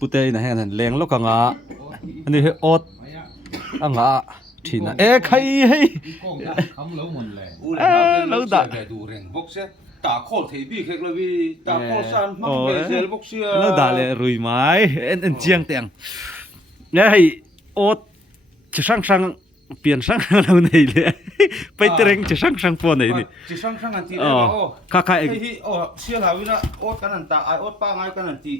putei na hen leng lo ka nga ani he ot anga thina e khai hei khăm lâu một lẻ lâu đã về đủ rèn bốc xe tả khổ thấy bị khek là vì tả khổ san mắc về xe bốc xe lâu đã le rui mai en chiang teng ne hei ot sang sang pian sang lo nei le pai tereng sang po nei ni chỉ sang sang anh chị đấy ô kha kha hi ô xe là vì nó ốt cái này ta ai ốt ba ngày cái này chị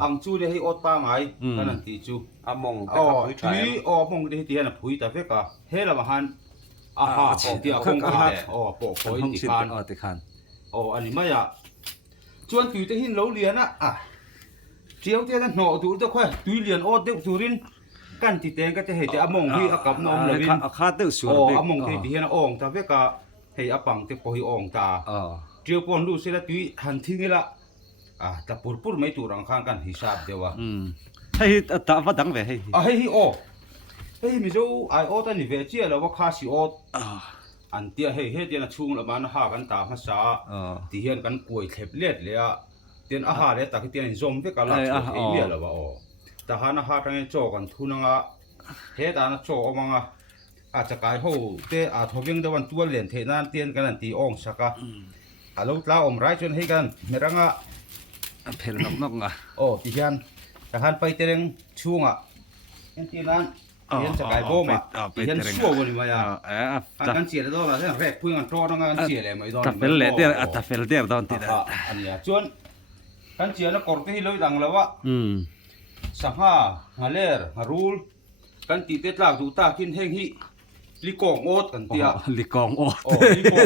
ang chu đấy hi ốt ba ngày cái này chị chu mong ô tuy mong đấy thì là phủi ta phải cả hết là mà han ha thì không có ha bộ phối thì khan anh ấy mới à chuan tùy tới hin lâu liền á chiếu thế là nọ tụi tôi khoe tùy liền ốt được tụi rinกันที่เตงก็จะเห็นจะอมงที่กับน้องเลยวินคาเตอสวน อมงที่ที่เห็นองตาเวกะให้อปังที่ปอยองตาเจียวปนรู้สิละตุยหันทิ้งละแต่ปุรไม่ตัวรังข้างกันฮิซาบเดียวให้ตาวัดดังเว้ยให้ให้มิโซไอโอตันนี่เวเจียแล้วว่าคาสิโออันเตียให้เตียนชุ่มละมันหากันตาภาษาที่เห็นกันป่วยเข็บเลือดเลยเตียนอาหารเลยแต่ที่เตียนซอมเวกะลักษณะเมียแล้วว่าแต่หาหาทางโจกันทุนังเฮตานะโจอมังอาจจะกลายหูเตะทวิ่งตะวันตัวเหรียญเทนันเตียนกันตีองสักลูกลาอมไรจนให้กันเมื่อไงเพลนกที่ยันแต่หันไปเตะช่วงที่นั้นเตียนจะกลายโบมที่ยันชั่ววันนี้มากันเสียแล้วนะแรกพูดกันโจนั่งกันเสียเลยไม่โดนแต่เฟลเดียร์แต่เฟลเดียร์ตอนที่อันนี้ชวนกันเสียแล้วกดที่เลยดังแล้วว่าสังหาฮาเลอร์ฮารูลกันตีเตะลากดูตากินเฮงฮิลิกองโอดกันเตียลิกองโอด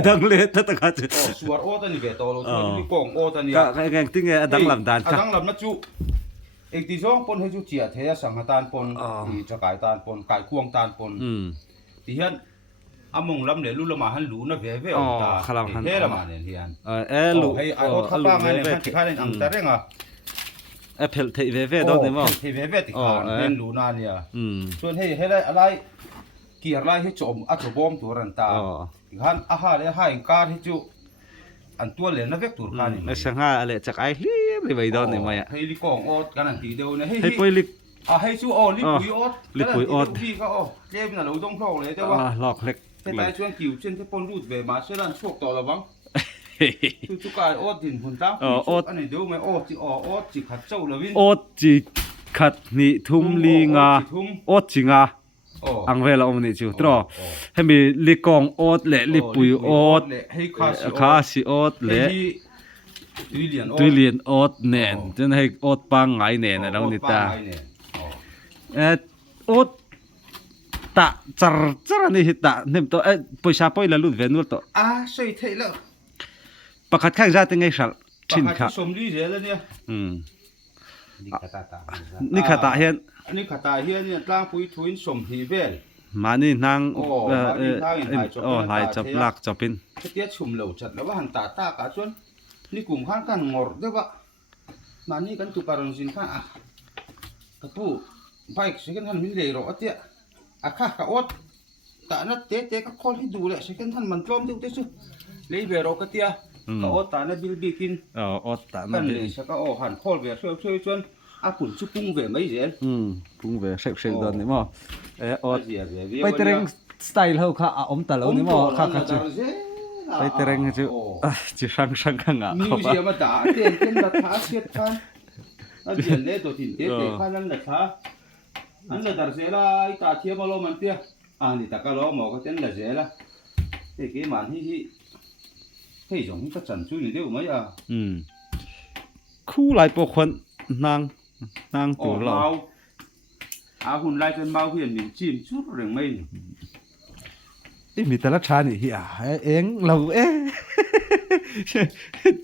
ดังเลยตั้งแต่กันสวดโอดอันนี้เบตโตโลลิกองโอดอันนี้ก็แกงติ้งดังลำดานดังลำนัดจุเอกที่สองปนให้จุเจียเทียสังหาตานปนที่จะกายตานปนกายควงตานปนที่เห็นอามงลำเหลือลุละมาหันหลูนะเว่เว่อตาเฮละมาเนี่ยที่อันลูให้ไอโอดข้าป้าไงเนี่ยขันที่ข้าเนี่ยอังแต่เร่งเพลเทเวเวโดนนี่มั้งเทเวเวติขานเป็นลูนาเนี่ยส่วนให้อะไรเกี่ยอะไรให้จมอัจฉบอมตัวรันตาอีกหันอาหารเลยให้การให้จุอันตัวเหรียญนักเวกตัวกันนี่สังหาอะไรจากไอ้ลิบเลยไปโดนนี่มั้ยให้ลิกองอดกันอันตีเดียวเนี่ยให้ปุยลิกให้ชูลิปุยอดพี่ก็เจ็บน่ะเราต้องพลอกเลยแต่ว่าหลอกเล็กแต่ตายช่วงกิ่วเช่นที่ปนรูดเวมาเช่นนั้นช่วงต่อระวังทุกการอดดินหุ่นตั้งอันนี้เดี๋ยวไม่อดจีอดจีขัดเจ้าละวินอดจีขัดนี่ทุ่มลีงาอดจีงาอังเวลาอมนี่จูตรอให้มีลิกองอดเละลิปุยอดให้คาสิอดเละตุยเลียนอดเน่นจนให้อดปังไงเน่นเรานี่ตาอดตะจรนี่หิตะเนี่ยตัวปุยชาปุยละลุดเวนุตัวใช่เท่แล้วประคัดข้างจะเป็นไงสักชิ้นค่ะสมดีเจแล้วเนี่ยนี่ขาตาเฮียนนี่ขาตาเฮียนเนี่ยตั้งปุยทุนสมฮีเวลมานี่นางหลายจับลักจับปินเตี้ยชุ่มเหลวจัดแล้วว่าหันตากาชวนนี่กลุ่มข้างกันงอได้ว่ามานี่กันตุการสินค้ากระปูไปสิกันท่านมิเลโรเตี้ยข้ากะอดแต่นั่นเตะก็คอให้ดูเลยสิกันท่านมันกล้มดูเตะสุเลยเวโรกเตี้ยก็อดตาเนี่ยบิลบิกินอดตากันเลยสักก็หันคอเวช่วยจนปุ่นชุบปุ้งเวไม่เสียปุ้งเวเชฟตอนนี้มั้งอดไปเตรงสไตล์เขาค่ะอมตะเลนี่มั้งค่ะจูไปเตรงจูจีช่างข้างอ่ะมิวเซียมด่าเต้นราคาเสียกันอันเดียนเล่ตัวถิ่นเตะข้านั่นราคาอันละดาร์เซล่าไอ้ตาเทียบมาโลมันเตี้ยนี่ตากะโลหมอก็เต้นดาร์เซล่าเฮ้ยกี่มันฮิเฮ้ยจงก็จันจุยเดียวไหมคู่หลายปกคนนางตัวเราหุ่นลายเป็นเบาเพียนหนึ่งจีนชุดเรื่องไม่ที่มีแต่ละชานี่เฮียเองเรา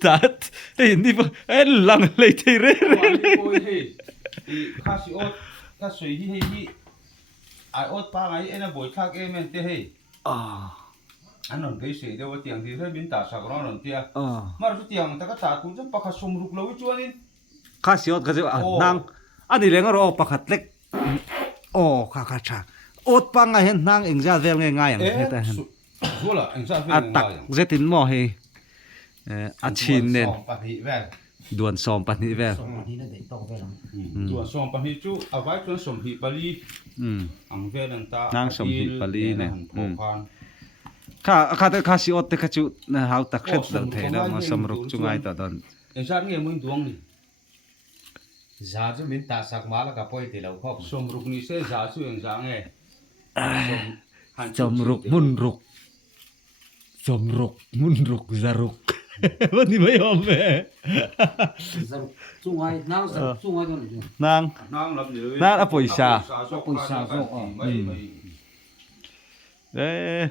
จัดนี่ปะลังเลยที่เรื่อยข้าสิอดข้าสวยที่ไออดป้าไงน่ะบ่อยข้าเอเมนเต้อันนั้นก็เสียเดี๋ยวเตียงที่ให้บินตาสักร้อนนั่นเตี้ยมาดูเตียงแต่ก็ตาคุณจะปักสมรุกเราจวนนี่ข้าสิอดก็จะนางอันนี้เรื่องเราปักขัดเล็กข้าชาอดปังไงเห็นนางเองจะเวลง่ายๆอย่างนี้แต่เห็นชัวร์ละเองจะเวลตักเจตินหม้อให้ชินเนี่ย đuồn xòm bắn đi về Xong thì nó để to về lắm. Tua som pa hi chu a vai tu som hi pali ang ve nan ta Nang som hi pali ne. khan khá sĩ ốt khá chú hào tắc khét đầu thế đó mà xâm rục chung ai tỏ đòn e jan nge mun duang ni Giá cho mình ta sạc má là cả bôi thì lâu không. som ruk ni se za chu eng za nge xâm rục mun rục ra rục vẫn đi mấy hôm về Chung ai, nào sạc chung ai cho này. nàng nang lam ni Nang a poisa. Poisa zo, đấy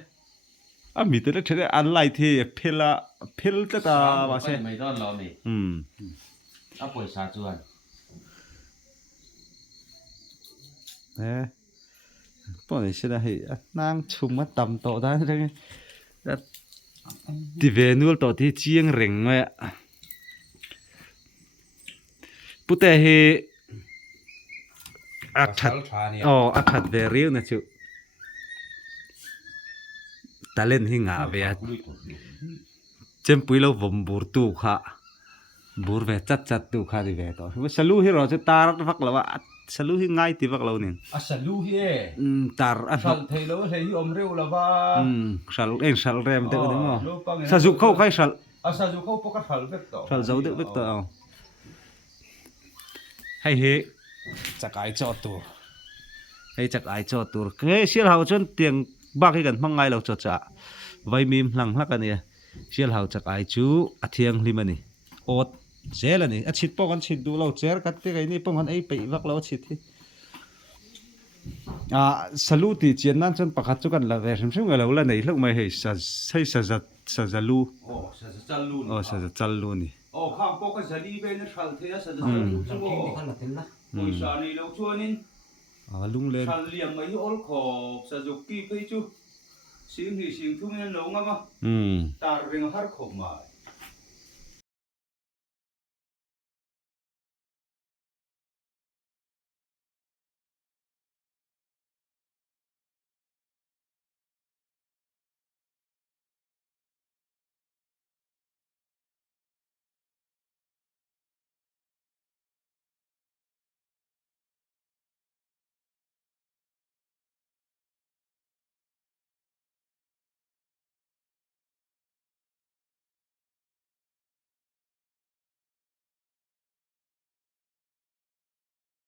à mình tới thế đấy ăn lại thì phil tất cả mà xem Mấy đòn lò này. Áp bồi xa chuan. đấy bọn này sẽ là hệ nàng chung mất tầm tổ đó thế thì về nuôi tổ thì chiêng rừng mà bút tê hệ thật thật về riêu nè chú ta lên hi ngã về chém bùi lâu vòng bùr tu khá bùr về chặt tu khá thì về tổ salu hi rồi chứ ta rất vắc là salu hi ngay thì vắc lâu nè a salu hi e tar sal thei lo thei hi om reu la ba sal rem te ko dimo sa zu khâu khai sal a sa ju khâu poka sal vek to sal dấu được vek to hay he chak ai cho tu hay chak ai cho tu cái xiên hào chân tiếng bác cái gần mang ngay lâu cho cha vay mìm lăng lắc anh nè xiên hào chak ai chú thiêng limani ốt dễ là nè chít po con chít du lâu dễ cắt cái này po con ấy bị vác lâu chít thì salu thì chiến nan chân pakhat chu kan la ve sim sim ngalo la nei lok mai hei sa za lu sa za chal lu ni khang poka zali be na sal thei a sa za lu chu Cái này tên là. poisa ni lo chuanin lung lên sal liam mai ol kho sa ju ki pe chu sim hi sim thum nen lo nga ma tar ring har khom ma